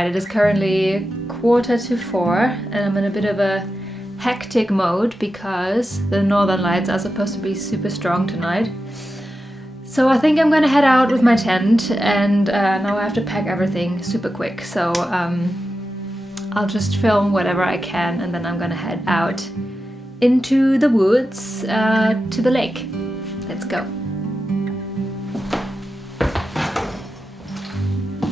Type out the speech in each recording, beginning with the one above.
Alright, it is currently 3:45 and I'm in a bit of a hectic mode because the northern lights are supposed to be super strong tonight. So I think I'm gonna head out with my tent, and now I have to pack everything super quick. So I'll just film whatever I can and then I'm gonna head out into the woods to the lake. Let's go.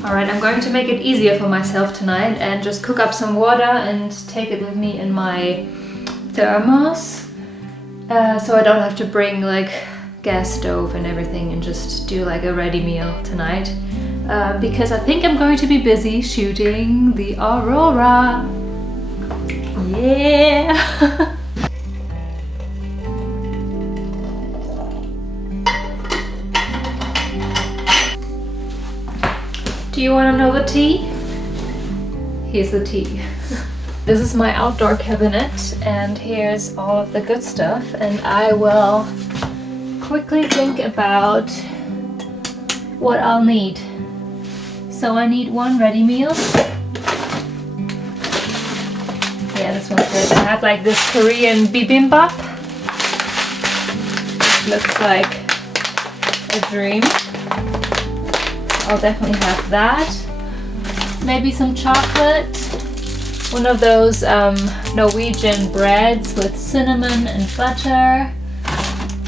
Alright, I'm going to make it easier for myself tonight and just cook up some water and take it with me in my thermos, so I don't have to bring like gas stove and everything and just do like a ready meal tonight, because I think I'm going to be busy shooting the Aurora. Yeah! Do you want to know the tea? Here's the tea. This is my outdoor cabinet and here's all of the good stuff, and I will quickly think about what I'll need. So I need one ready meal. Yeah, this one's good. I have like this Korean Bibimbap. Looks like a dream. I'll definitely have that. Maybe some chocolate. One of those Norwegian breads with cinnamon and butter.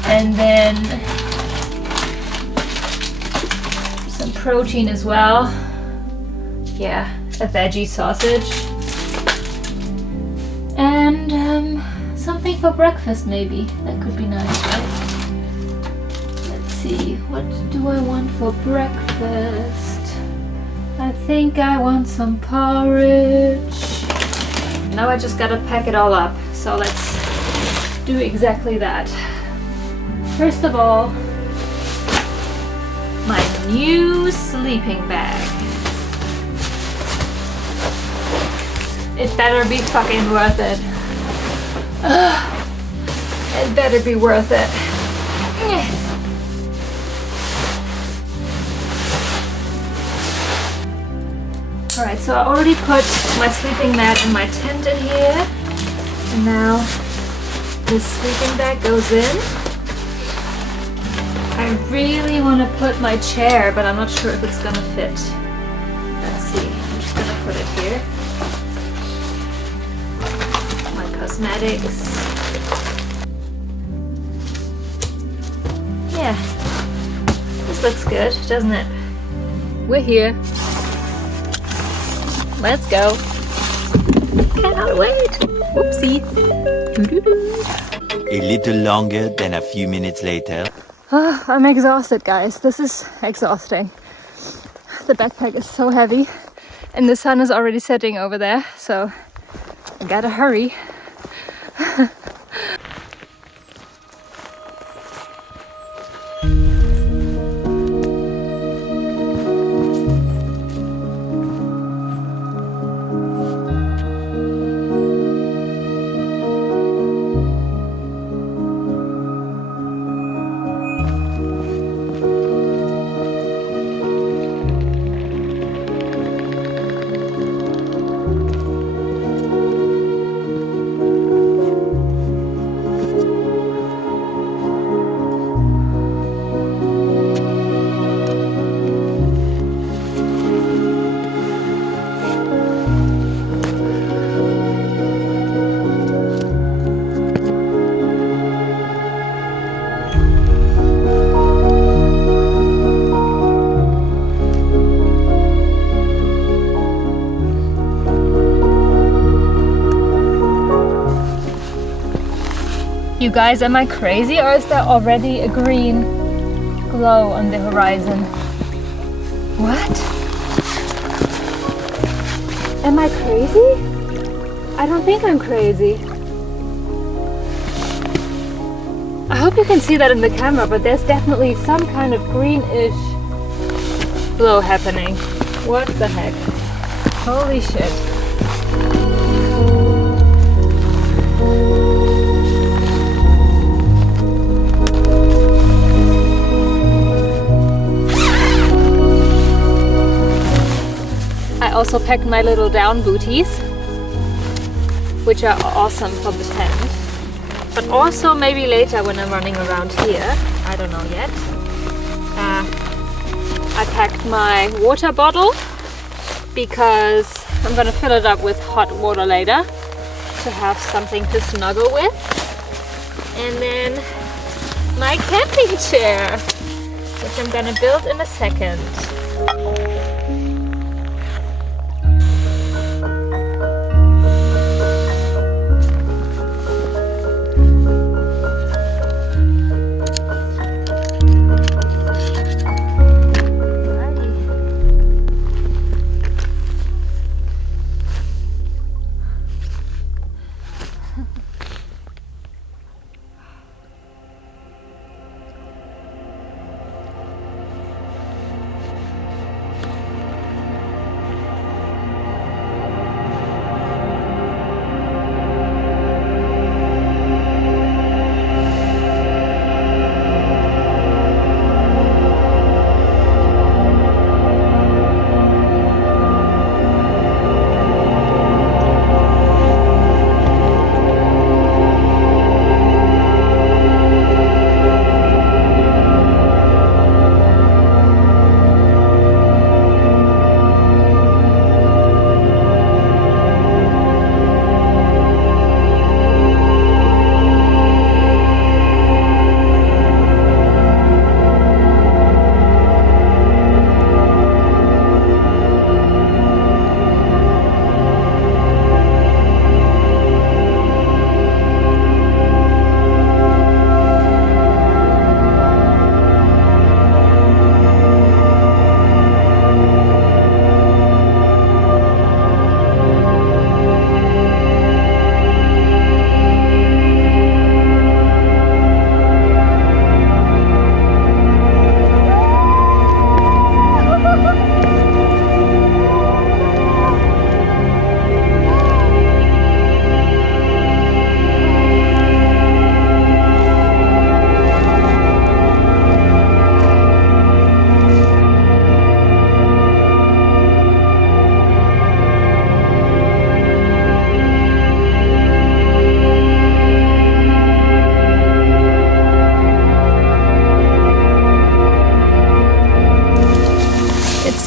And then some protein as well. Yeah, a veggie sausage. And something for breakfast maybe. That could be nice, right? Let's see, what do I want for breakfast? I think I want some porridge. Now I just gotta pack it all up. So let's do exactly that. First of all, my new sleeping bag. It better be fucking worth it. It better be worth it. Alright, so I already put my sleeping mat and my tent in here. And now this sleeping bag goes in. I really want to put my chair, but I'm not sure if it's gonna fit. Let's see, I'm just gonna put it here. My cosmetics. Yeah, this looks good, doesn't it? We're here. Let's go. Cannot wait. Whoopsie. A little longer than a few minutes later. I'm exhausted, guys. This is exhausting. The backpack is so heavy and the sun is already setting over there, so I gotta hurry. You guys, am I crazy, or is there already a green glow on the horizon? What? Am I crazy? I don't think I'm crazy. I hope you can see that in the camera, but there's definitely some kind of greenish glow happening. What the heck? Holy shit. I also packed my little down booties, which are awesome for the tent. But also maybe later when I'm running around here, I don't know yet. I packed my water bottle because I'm gonna fill it up with hot water later to have something to snuggle with. And then my camping chair, which I'm gonna build in a second.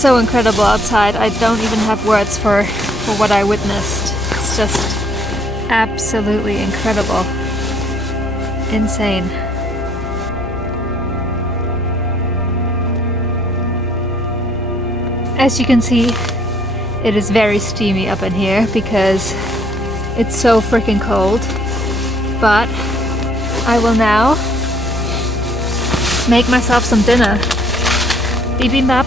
So incredible outside. I don't even have words for what I witnessed. It's just absolutely incredible. Insane. As you can see, it is very steamy up in here because it's so freaking cold. But I will now make myself some dinner. Bibimbap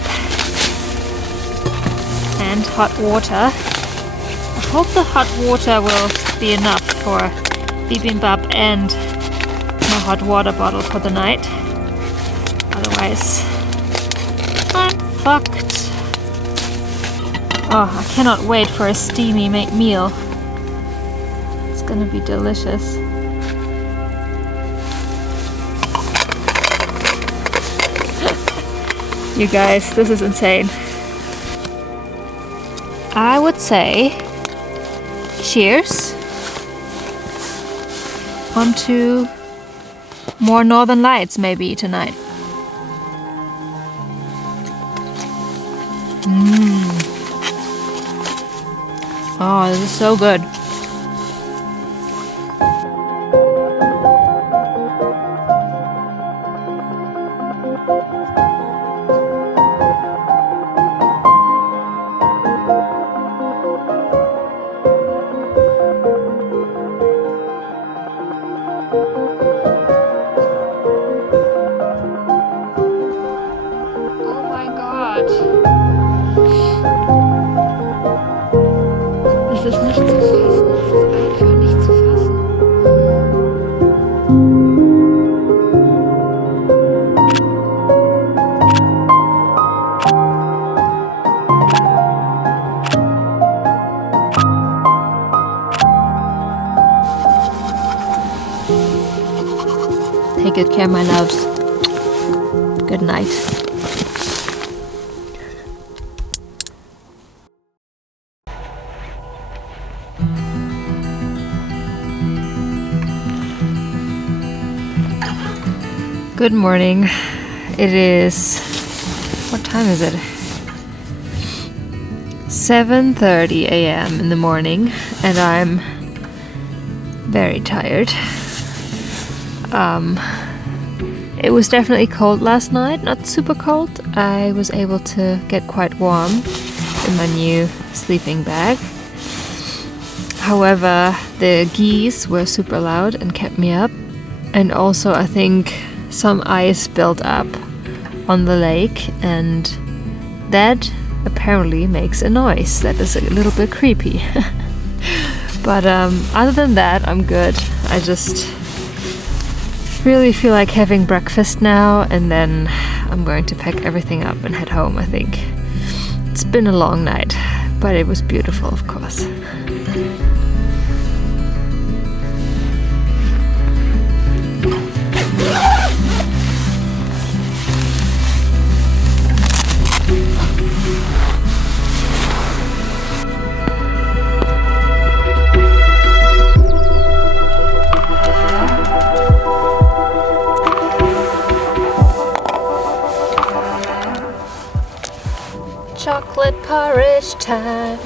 and hot water. I hope the hot water will be enough for bibimbap and my hot water bottle for the night. Otherwise, I'm fucked. Oh, I cannot wait for a steamy meal. It's gonna be delicious. You guys, this is insane. I would say cheers onto more northern lights maybe tonight. Oh, this is so good. Das ist nicht zu fassen. Das ist einfach nicht zu fassen. Take good care, my loves. Good night. Good morning. It is... what time is it? 7:30 a.m. in the morning, and I'm very tired. It was definitely cold last night, not super cold. I was able to get quite warm in my new sleeping bag. However, the geese were super loud and kept me up. And also I think some ice built up on the lake, and that apparently makes a noise that is a little bit creepy. But other than that, I'm good. I just really feel like having breakfast now, and then I'm going to pack everything up and head home, I think. It's been a long night, but it was beautiful, of course. Chocolate porridge time.